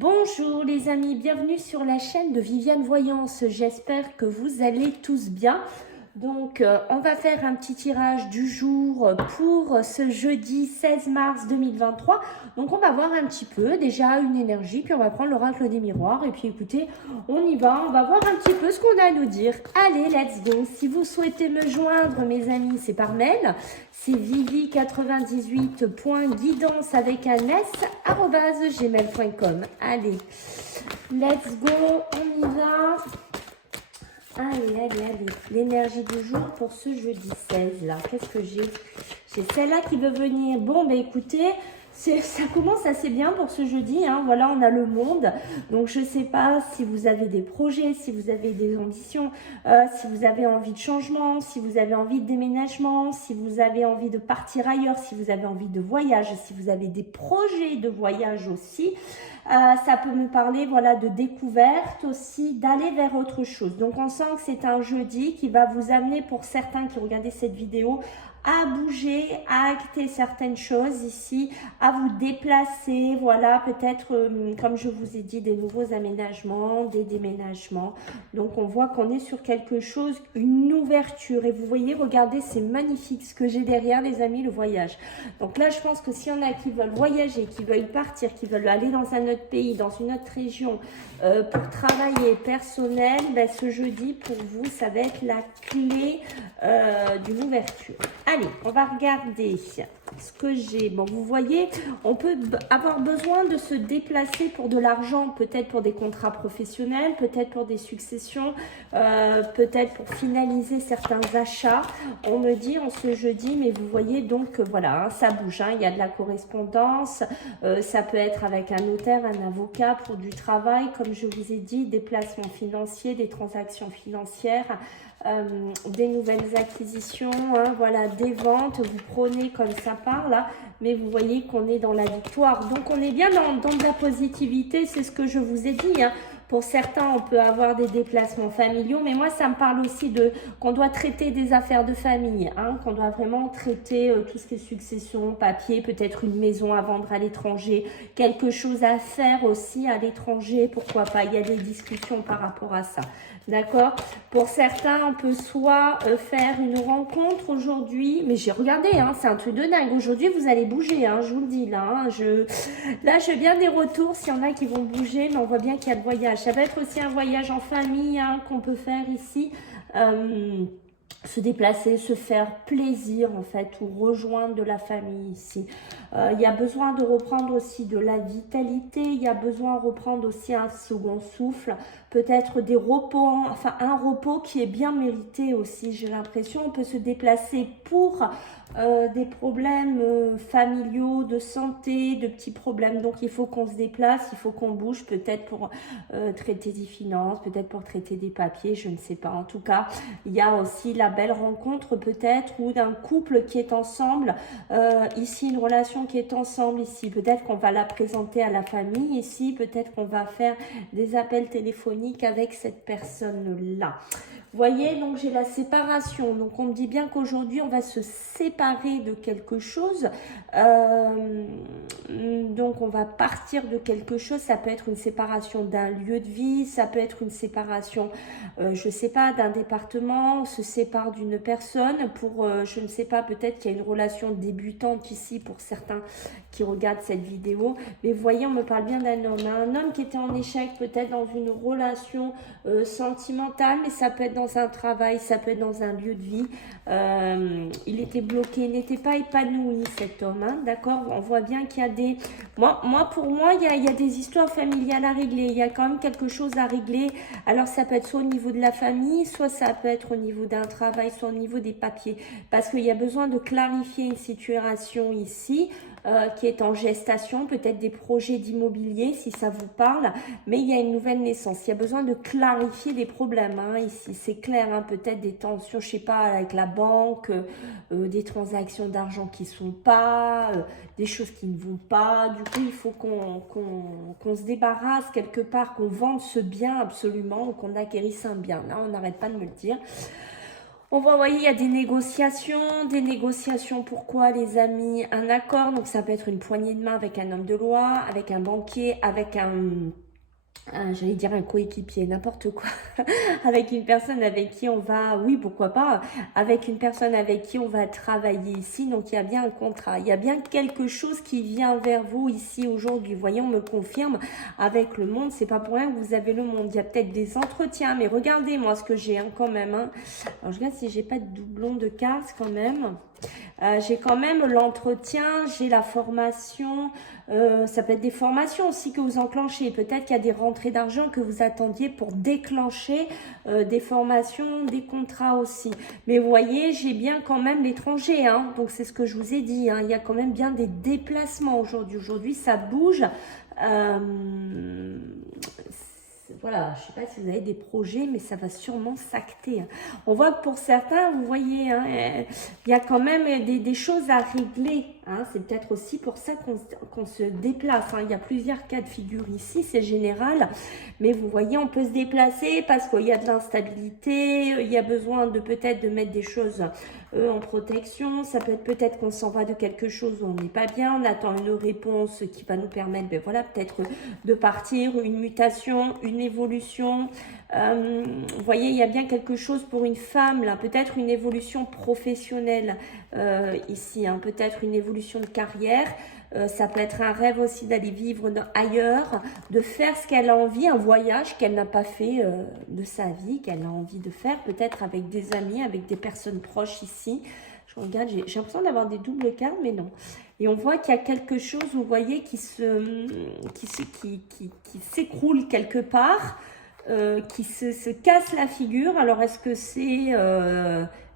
Bonjour les amis, bienvenue sur la chaîne de Viviane Voyance. J'espère que vous allez tous bien. Donc on va faire un petit tirage du jour pour ce jeudi 16 mars 2023. Donc on va voir un petit peu déjà une énergie, puis on va prendre l'oracle des miroirs. Et puis écoutez, on y va, on va voir un petit peu ce qu'on a à nous dire. Allez, let's go. Si vous souhaitez me joindre mes amis, c'est par mail. C'est vivi98.guidance avec un s @gmail.com. Allez, let's go, on y va. Allez. L'énergie du jour pour ce jeudi 16 là. Qu'est-ce que j'ai? J'ai celle-là qui veut venir. Bon, ben écoutez, ça commence assez bien pour ce jeudi. Hein. Voilà, on a le monde. Donc, je ne sais pas si vous avez des projets, si vous avez des ambitions, si vous avez envie de changement, si vous avez envie de déménagement, si vous avez envie de partir ailleurs, si vous avez envie de voyage, si vous avez des projets de voyage aussi. Ça peut me parler voilà, de découverte aussi, d'aller vers autre chose. Donc, on sent que c'est un jeudi qui va vous amener, pour certains qui regardaient cette vidéo, à bouger, à acter certaines choses ici, à vous déplacer, voilà, peut-être, comme je vous ai dit, des nouveaux aménagements, des déménagements. Donc, on voit qu'on est sur quelque chose, une ouverture. Et vous voyez, regardez, c'est magnifique ce que j'ai derrière, les amis, le voyage. Donc là, je pense que s'il y en a qui veulent voyager, qui veulent partir, qui veulent aller dans un autre pays, dans une autre région, pour travailler personnel, ben, ce jeudi, pour vous, ça va être la clé d'une ouverture. Allez, on va regarder ce que j'ai. Bon, vous voyez, on peut avoir besoin de se déplacer pour de l'argent, peut-être pour des contrats professionnels, peut-être pour des successions, peut-être pour finaliser certains achats. On me dit en ce jeudi, mais vous voyez donc, voilà, hein, ça bouge. Hein, il y a de la correspondance, ça peut être avec un notaire, un avocat pour du travail, comme je vous ai dit, des placements financiers, des transactions financières. Des nouvelles acquisitions, hein, voilà, des ventes, vous prenez comme ça part là, mais vous voyez qu'on est dans la victoire, donc on est bien dans de la positivité, c'est ce que je vous ai dit, hein. Pour certains, on peut avoir des déplacements familiaux, mais moi, ça me parle aussi de qu'on doit traiter des affaires de famille, hein, qu'on doit vraiment traiter tout ce qui est succession, papier, peut-être une maison à vendre à l'étranger, quelque chose à faire aussi à l'étranger, pourquoi pas, il y a des discussions par rapport à ça, d'accord? Pour certains, on peut soit faire une rencontre aujourd'hui, mais j'ai regardé, hein, c'est un truc de dingue, aujourd'hui, vous allez bouger, hein, je vous le dis, là, hein, là, j'ai bien des retours, s'il y en a qui vont bouger, mais on voit bien qu'il y a le voyage. Ça va être aussi un voyage en famille, hein, qu'on peut faire ici. Se déplacer, se faire plaisir en fait, ou rejoindre de la famille ici. Il y a besoin de reprendre aussi de la vitalité, il y a besoin de reprendre aussi un second souffle, peut-être des repos, enfin un repos qui est bien mérité aussi, j'ai l'impression. On peut se déplacer pour des problèmes familiaux, de santé, de petits problèmes, donc il faut qu'on se déplace, il faut qu'on bouge, peut-être pour traiter des finances, peut-être pour traiter des papiers, je ne sais pas. En tout cas, il y a aussi la belle rencontre peut-être, ou d'un couple qui est ensemble, ici une relation qui est ensemble, ici peut-être qu'on va la présenter à la famille, ici peut-être qu'on va faire des appels téléphoniques avec cette personne-là. Voyez, donc j'ai la séparation, donc on me dit bien qu'aujourd'hui on va se séparer de quelque chose, donc on va partir de quelque chose, ça peut être une séparation d'un lieu de vie, ça peut être une séparation, je ne sais pas, d'un département, on se sépare d'une personne pour, je ne sais pas, peut-être qu'il y a une relation débutante ici pour certains qui regardent cette vidéo, mais vous voyez, on me parle bien d'un homme, hein, un homme qui était en échec peut-être dans une relation sentimentale, mais ça peut être dans un travail, ça peut être dans un lieu de vie, il était bloqué, il n'était pas épanoui cet homme, hein, d'accord, on voit bien qu'il y a des, pour moi, il y a des histoires familiales à régler, il y a quand même quelque chose à régler, alors ça peut être soit au niveau de la famille, soit ça peut être au niveau d'un travail, soit au niveau des papiers, parce qu'il y a besoin de clarifier une situation ici, qui est en gestation, peut-être des projets d'immobilier si ça vous parle, mais il y a une nouvelle naissance, il y a besoin de clarifier des problèmes, hein, ici c'est clair, hein, peut-être des tensions, je sais pas, avec la banque, des transactions d'argent qui sont pas, des choses qui ne vont pas, du coup il faut qu'on se débarrasse quelque part, qu'on vende ce bien absolument, qu'on acquérisse un bien, là on n'arrête pas de me le dire. On va envoyer, il y a des négociations pourquoi les amis, un accord, donc ça peut être une poignée de main avec un homme de loi, avec un banquier, avec j'allais dire un coéquipier, n'importe quoi, avec une personne avec qui on va, oui, pourquoi pas, avec une personne avec qui on va travailler ici, donc il y a bien un contrat, il y a bien quelque chose qui vient vers vous ici aujourd'hui, voyez, on me confirme avec le monde, c'est pas pour rien que vous avez le monde, il y a peut-être des entretiens, mais regardez moi ce que j'ai quand même, hein. Alors je regarde si j'ai pas de doublon de cartes quand même. J'ai quand même l'entretien, j'ai la formation, ça peut être des formations aussi que vous enclenchez. Peut-être qu'il y a des rentrées d'argent que vous attendiez pour déclencher des formations, des contrats aussi. Mais vous voyez, j'ai bien quand même l'étranger, hein. Donc c'est ce que je vous ai dit, hein. Il y a quand même bien des déplacements aujourd'hui. Aujourd'hui, ça bouge. Voilà, je ne sais pas si vous avez des projets, mais ça va sûrement s'acter. On voit que pour certains, vous voyez, hein, il y a quand même des choses à régler. Hein. C'est peut-être aussi pour ça qu'on se déplace. Hein. Il y a plusieurs cas de figure ici, c'est général. Mais vous voyez, on peut se déplacer parce qu'il y a de l'instabilité. Il y a besoin de peut-être de mettre des choses en protection. Ça peut être peut-être qu'on s'en va de quelque chose où on n'est pas bien. On attend une réponse qui va nous permettre, ben voilà, peut-être de partir, une mutation, une évolution. Vous voyez, il y a bien quelque chose pour une femme, là, peut-être une évolution professionnelle ici, hein, peut-être une évolution de carrière. Ça peut être un rêve aussi d'aller vivre ailleurs, de faire ce qu'elle a envie, un voyage qu'elle n'a pas fait de sa vie, qu'elle a envie de faire, peut-être avec des amis, avec des personnes proches ici. Je regarde, j'ai l'impression d'avoir des doubles cartes, mais non. Et on voit qu'il y a quelque chose, vous voyez, qui s'écroule quelque part, qui se casse la figure. Alors, est-ce que c'est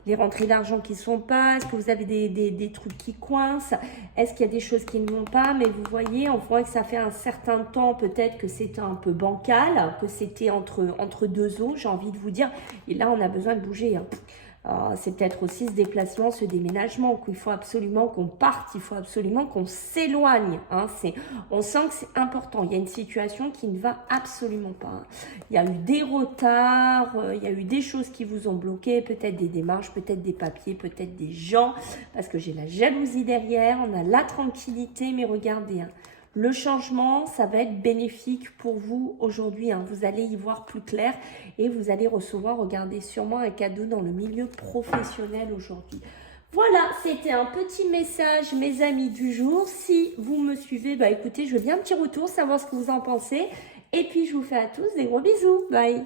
les rentrées d'argent qui ne sont pas? Est-ce que vous avez des trucs qui coincent? Est-ce qu'il y a des choses qui ne vont pas? Mais vous voyez, on voit que ça fait un certain temps, peut-être que c'était un peu bancal, que c'était entre deux eaux, j'ai envie de vous dire. Et là, on a besoin de bouger, hein. C'est peut-être aussi ce déplacement, ce déménagement, qu'il faut absolument qu'on parte, il faut absolument qu'on s'éloigne. Hein. On sent que c'est important. Il y a une situation qui ne va absolument pas. Hein. Il y a eu des retards, il y a eu des choses qui vous ont bloqué, peut-être des démarches, peut-être des papiers, peut-être des gens, parce que j'ai la jalousie derrière, on a la tranquillité, mais regardez, hein, le changement, ça va être bénéfique pour vous aujourd'hui. Hein. Vous allez y voir plus clair et vous allez recevoir, regardez, sûrement un cadeau dans le milieu professionnel aujourd'hui. Voilà, c'était un petit message, mes amis du jour. Si vous me suivez, bah écoutez, je veux bien un petit retour, savoir ce que vous en pensez. Et puis, je vous fais à tous des gros bisous. Bye!